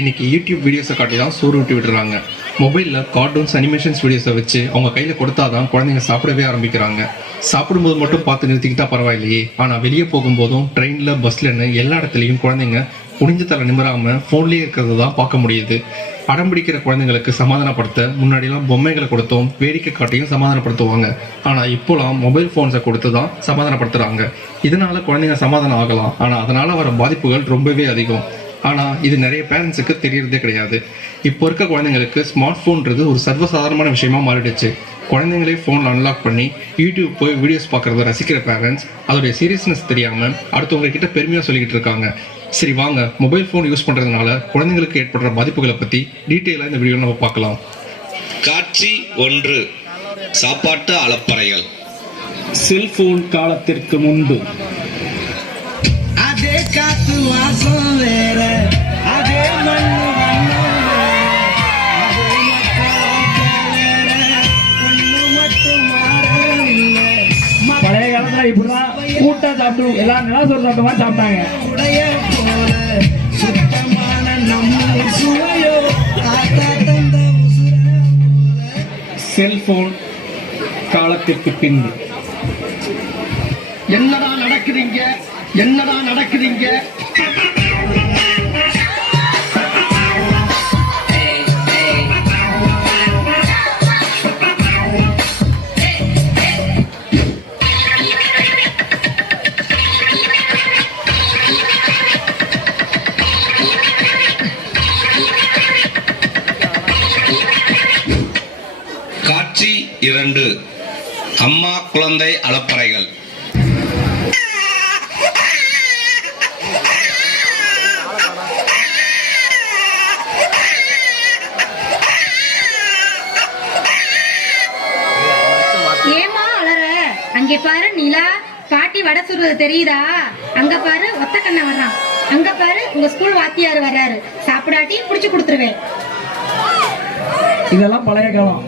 இன்னைக்கு யூடியூப் வீடியோஸை காட்டி தான் சோறு விட்டு விடுறாங்க. மொபைலில் கார்ட்டூன்ஸ் அனிமேஷன்ஸ் வீடியோஸை வச்சு அவங்க கையில் கொடுத்தாதான் குழந்தைங்க சாப்பிடவே ஆரம்பிக்கிறாங்க. சாப்பிடும்போது மட்டும் பார்த்து நிறுத்திக்கிட்டா பரவாயில்லையே, ஆனால் வெளியே போகும்போதும் ட்ரெயினில் பஸ்லன்னு எல்லா இடத்துலையும் குழந்தைங்க குனிஞ்ச தலை நிமிராமல் ஃபோன்லேயே இருக்கிறது தான் பார்க்க முடியுது. படம் பிடிக்கிற குழந்தைங்களுக்கு சமாதானப்படுத்த முன்னாடிலாம் பொம்மைகளை கொடுத்தோம், வேடிக்கை காட்டியும் சமாதானப்படுத்துவாங்க. ஆனால் இப்போலாம் மொபைல் ஃபோன்ஸை கொடுத்து தான் சமாதானப்படுத்துகிறாங்க. இதனால குழந்தைங்க சமாதானம் ஆகலாம், ஆனால் அதனால் வர பாதிப்புகள் ரொம்பவே அதிகம். ஆனால் இது நிறைய பேரண்ட்ஸுக்கு தெரியறதே கிடையாது. இப்போ இருக்க குழந்தைங்களுக்கு ஸ்மார்ட் ஃபோன்றது ஒரு சர்வசாதாரணமான விஷயமா மாறிடுச்சு. குழந்தைங்களே ஃபோனில் அன்லாக் பண்ணி யூடியூப் போய் வீடியோஸ் பார்க்குறத ரசிக்கிற பேரண்ட்ஸ் அதோடைய சீரியஸ்னஸ் தெரியாமல் அடுத்தவங்க கிட்ட பெருமையாக சொல்லிக்கிட்டு இருக்காங்க. சரி வாங்க, மொபைல் ஃபோன் யூஸ் பண்ணுறதுனால குழந்தைங்களுக்கு ஏற்படுற பாதிப்புகளை பற்றி டீட்டெயிலாக இந்த வீடியோவில் நம்ம பார்க்கலாம். காட்சி 1. சாப்பாட்டு அலப்பறைகள். செல்போன் காலத்திற்கு முன்பு அதே காத்து வாசம் வேற, அதே மண்ணு பழைய காலத்துல இப்படிதான் கூட்டா சாப்பிட்டு எல்லாம் நல்லா சோறு சாப்பிட்ட மாதிரி சாப்பிட்டாங்க. உடைய போல சுத்தமான நம்ம சுவையோ தாத்தா தந்த உசுர போல. செல்போன் காலத்திற்கு பின்பு என்னடா நடக்குதுங்க, என்னடா நடக்குதுங்க? காட்சி 2. அம்மா குழந்தை அலப்பறைகள். ஏமா அலற? அங்கே பாரு நிலா, பாட்டி வடை சுடுறது தெரியுதா? அங்க பாரு ஒத்த கண்ண வர்றான். அங்க பாரு உங்க ஸ்கூல் வாத்தியார் வர்றாரு. சாப்பிடாட்டி புடிச்சு கொடுத்துருவேன். இதெல்லாம் பழைய காலம்.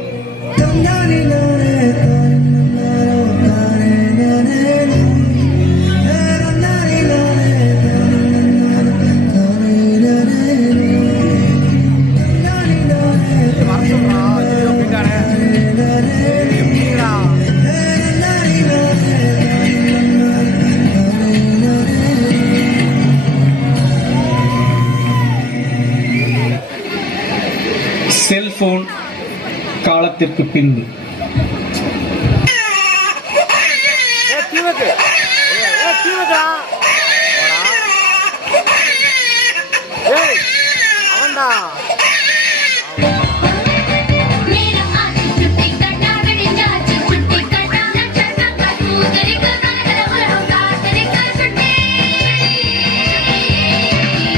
செல்போன் காலத்திற்கு பின்பு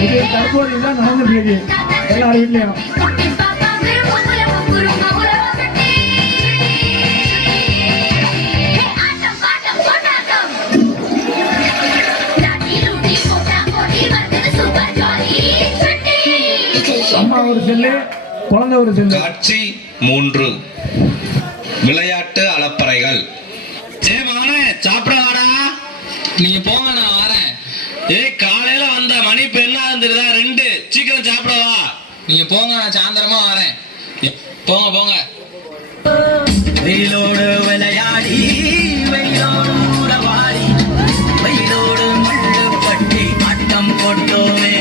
இது தற்போது தான் நடந்துட்டு இருக்கு எல்லாரும் வீட்லயும். அம்மா ஒரு செல்லு, குழந்தை ஒரு செல்லு. காட்சி 3. விளையாட்டு அலப்பறைகள். சாப்பிட வாடா. நீங்க போங்க, நான் வரேன். காலையில வந்த மணி இப்ப என்ன வந்துருதா? 2. சீக்கிரம் சாப்பிடவா. நீங்க போங்க, நான் சாயந்தரமா வரேன். போங்க போங்க. வெயிலோடு விளையாடி வெயிலோடு உறவாடி வெயிலோடு மண்ணு பட்டி ஆட்டம் போட்டோமே.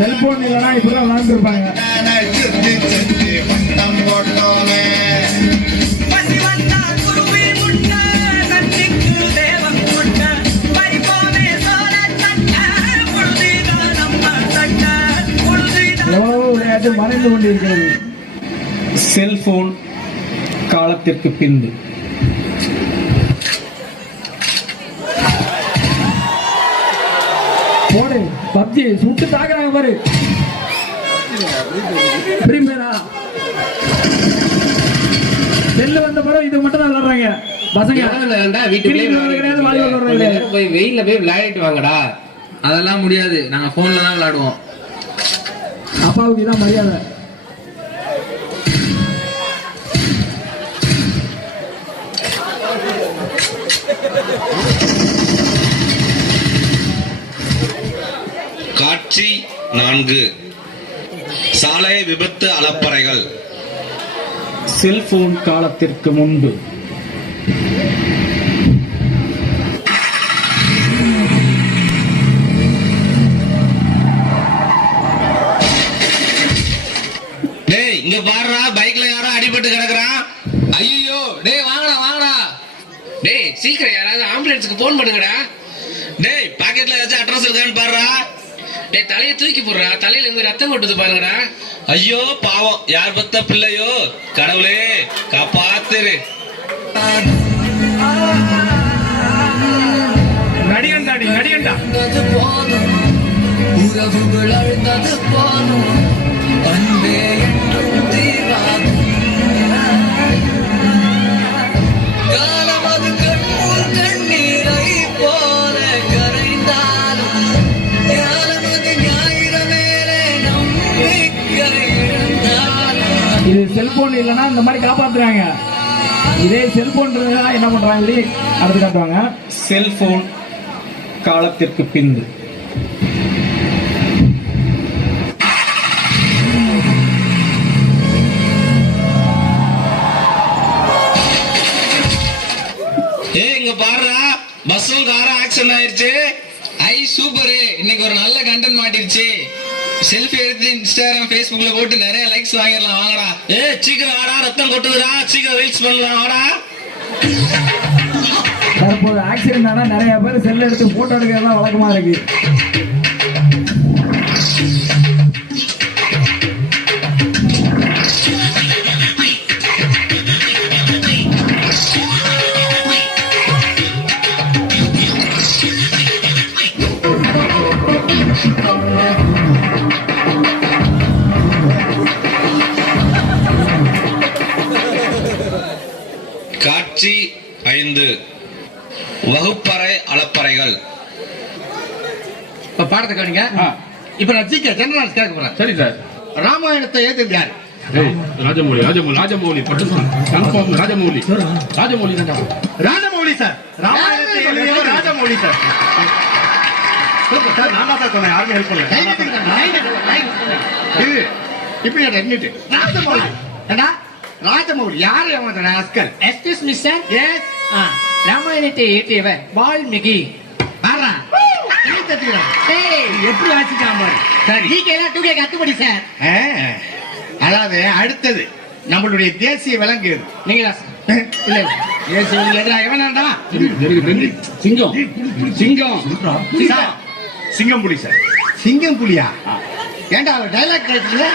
செல்போன் இல்லைன்னா இப்பதான் விளையாண்டுருப்பாங்க. எவ்வளவோ விளையாட்டு மறைந்து கொண்டிருக்கிறது. செல்போன் காலத்திற்கு பின்பு போடு பப்ஜி சுட்டு தாக்குறாங்க பாரு. பிரீமியரா செல்லு வந்த பிறகு இது மட்டும் தான் விளையாடுறாங்க பசங்க. போய் வெயில்ல போய் விளையாடிட்டு வாங்கடா. அதெல்லாம் முடியாது, நாங்க போன்ல தான் விளையாடுவோம். அப்பாவுக்கு இதான் மரியாதை. காட்சி 4. சாலை விபத்து அலப்பறைகள். செல்போன் காலத்திற்கு முன்பு. டேய் இங்க பாருடா, பைக்ல யாரோ அடிபட்டு கிடக்குறான். ஐயோ டேய் வாங்கடா வாங்கடா. டேய் சீக்கிரம் யாராவது ஆம்புலன்ஸுக்கு போன் பண்ணுங்கடா. டேய் பாக்கெட்ல ஏதாச்சும் அட்ரஸ் இருக்கான்னு பாருடா. டேய் தலையை தூக்கி போடுறா, தலையில இருந்து ரத்தம் கொட்டுது பாருங்கடா. ஐயோ பாவம், யார் பத்த பிள்ளையோ, கடவுளே காப்பாத்துரு. நடிகண்டாடி நடிகண்டா. உறவுகள் அழுந்தது போனும் அன்பே என்றும் தீராகும். காலம் அது கண்மூர் கண்ணீரை போல கரைந்தாலும் ஞானம் அது ஞாயிற மேலே நம்பிக்கை இருந்தாலும். இது செல்போன் இல்லைன்னா இந்த மாதிரி காப்பாத்துறாங்க. இதே செல்போன் இருந்தா என்ன பண்றாங்க சொல்லி அடுத்து காட்டுவாங்க. செல்போன் காலத்திற்கு பின்பு. ஏய் இங்க பாருடா, பஸ்ஸும் காரும் ஆக்சிடென்ட் ஆயிருச்சு. ஐ சூப்பர், இன்னைக்கு ஒரு நல்ல கண்டென்ட் மாட்டிருச்சு. செல்ஃபி எடுத்து இன்ஸ்டாகிராம் ஃபேஸ்புக்ல போட்டு நிறைய லைக்ஸ் வாங்கிடலாம் வாங்கடா. ஏய் சீக்கிரம் வாடா, ரத்தம் கொட்டுதுடா, சீக்கிரம் ரீல்ஸ் பண்ணலாம் வாடா. தற்போது ஆக்சிடென்ட் ஆனா நிறைய பேர் செல் எடுத்து போட்டோ எடுக்கிறதா வழக்கமா இருக்கு. காட்சி 5. வகுப்பறை அலப்பறைகள். இப்ப பாடத்தை கவனிங்க. இப்ப நான் ஜிகே ஜெனரல் கேட்க போறேன். சரி சார். ராமாயணத்தை ஏத்துது யாரு? Rajamouli Rajamouli Rajamouli confirm Rajamouli Rajamouli Rajamouli sir. ராமாயணத்தை எழுதியவர் ராஜமௌலி சார். சார் நான் தான் சொன்னேன், யாருமே ஹெல்ப் பண்ணல. இது இப்படி எண்ணிட்டு ராஜமௌலி ஏண்டா ராஜமௌலி யாரு அவன் rascal? Excuse me sir. Yes ராமாயணத்தை ஏற்றியவர் வால்மீகி. பாரா எப்படி வாசிக்காம பாரு. சரி கத்துப்படி சார். அதாவது அடுத்தது நம்மளுடைய தேசிய விலங்கு எது? நீங்களா சார்? இல்ல தேசிய விலங்கு எதிராக எவனாண்டா? சிங்கம் சிங்கம். சிங்கம் புலி சார். சிங்கம் புலியா? ஏண்டா அவர் டைலாக் கேட்கல?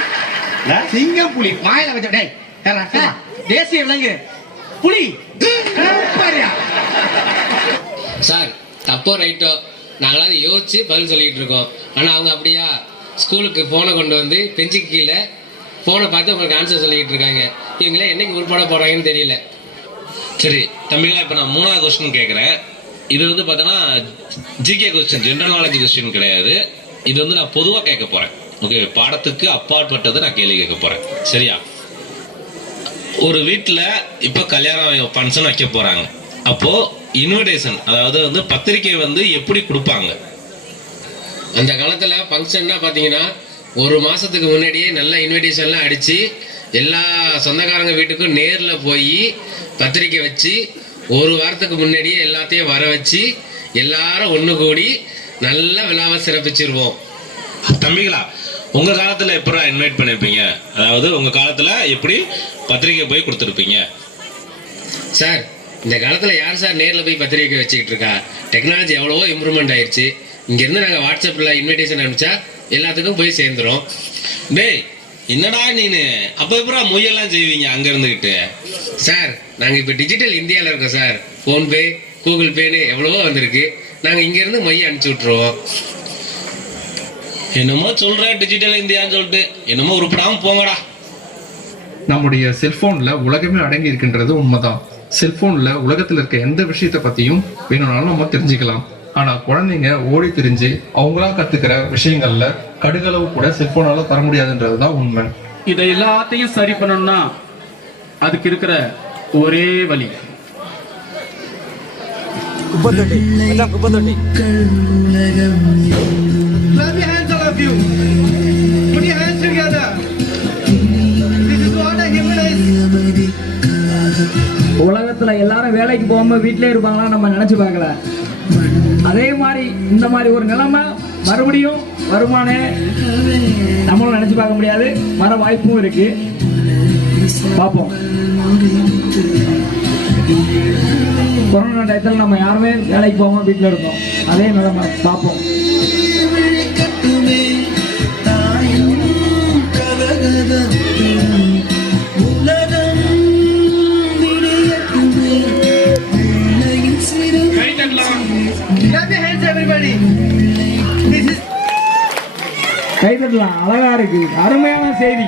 சிங்கம் புலி வாயில வச்ச டேய் தேசிய விலங்கு புலி. பாரியா சார் தப்போ ரைட்டோ நாங்களாவது யோசிச்சு பதில் சொல்லிட்டு இருக்கோம். ஆனா அவங்க அப்படியா ஸ்கூலுக்கு போனை கொண்டு வந்து பெஞ்சுக்கு கீழே போனை பார்த்து உங்களுக்கு ஆன்சர் சொல்லிட்டு இருக்காங்க. இவங்களே என்னைக்கு உள்பட போறாங்கன்னு தெரியல. சரி தம்பிங்களா, இப்ப நான் 3வது கொஸ்டின் கேட்கிறேன். இது வந்து பார்த்தோன்னா GK question, general knowledge question கிடையாது. இது வந்து நான் பொதுவா கேட்க போறேன். ஓகே, பாடத்துக்கு அப்பாற்பட்டதை நான் கேள்வி கேட்க போறேன். சரியா? ஒரு வீட்டுல இப்ப கல்யாணம் ஃபங்க்ஷன் வைக்க போறாங்க. அப்போ இன்விடேஷன், அதாவது வந்து பத்திரிக்கை வந்து எப்படி கொடுப்பாங்க? அந்த காலத்துல ஃபங்க்ஷன்னா பாத்தீங்கன்னா ஒரு மாசத்துக்கு முன்னாடியே நல்ல இன்விடேஷன்லாம் அடிச்சு எல்லா சொந்தக்காரங்க வீட்டுக்கும் நேர்ல போய் பத்திரிக்கை வச்சு ஒரு வாரத்துக்கு முன்னாடியே எல்லாத்தையும் வர வச்சு எல்லாரும் ஒண்ணு கூடி நல்ல விழாவை சிறப்பிச்சிருவோம். தம்பிகளா, உங்க காலத்துல எப்படி இன்வைட் பண்ணிருப்பீங்க? அதாவது உங்க காலத்துல எப்படி பத்திரிக்கை போய் கொடுத்துருப்பீங்க? சார் இந்த காலத்துல யார் சார் நேர்ல போய் பத்திரிக்கை வச்சுக்கிட்டு இருக்கா? டெக்னாலஜி எவ்வளவோ இம்ப்ரூவ்மெண்ட் ஆயிடுச்சு. இங்க இருந்து நாங்க வாட்ஸ்அப்ல இன்விடேஷன் அனுப்பிச்சா எல்லாத்துக்கும் போய் சேர்ந்துரும். டேய் என்னடா நீனு, அப்ப எப்படா மொய்யெல்லாம் செய்வீங்க அங்க இருந்துகிட்டு? சார் நாங்க இப்ப டிஜிட்டல் இந்தியால இருக்கோம் சார். போன்பே, கூகுள் பேன்னு எவ்வளவோ வந்திருக்கு. நாங்க இங்க இருந்து மொய் அனுப்பிச்சு விட்டுருவோம். என்னமோ சொல்ற டிஜிட்டல் இந்தியான்னு சொல்லிட்டு, என்னமோ உருப்படாம போங்கடா. நம்முடைய செல்போன்ல உலகமே அடங்கி இருக்கின்றது உண்மைதான். செல்போன்ல உலகத்துல இருக்க எந்த விஷயத்த பத்தியும் வேணும்னாலும் நம்ம தெரிஞ்சுக்கலாம். ஆனா குழந்தைங்க ஓடி திரிஞ்சு அவங்களா கத்துக்கிற விஷயங்கள்ல கடுகளவு கூட செல்போனால தர முடியாதுன்றதுதான் உண்மை. இதை எல்லாத்தையும் சரி பண்ணணும்னா அதுக்கு இருக்கிற ஒரே வழி உலகம் of you. Put your hands together. This is what a human is. உலகத்துல எல்லாரும் வேலைக்கு போகாம வீட்டிலே இருப்பாங்களா நம்ம நினைச்சு பார்க்கல. அதே மாதிரி இந்த மாதிரி ஒரு நிலைமை மறுபடியும் வருமானே நம்மளும் நினைச்சு பார்க்க முடியாது, வர வாய்ப்பும் இருக்கு. பார்ப்போம். கொரோனா டயத்தில் நம்ம யாருமே வேலைக்கு போகாம வீட்டில் இருந்தோம். அதே நிலைமை பார்ப்போம். Clap your hands, everybody. This is கைதட்டலாம். அழகா இருக்கு, அருமையான செய்தி.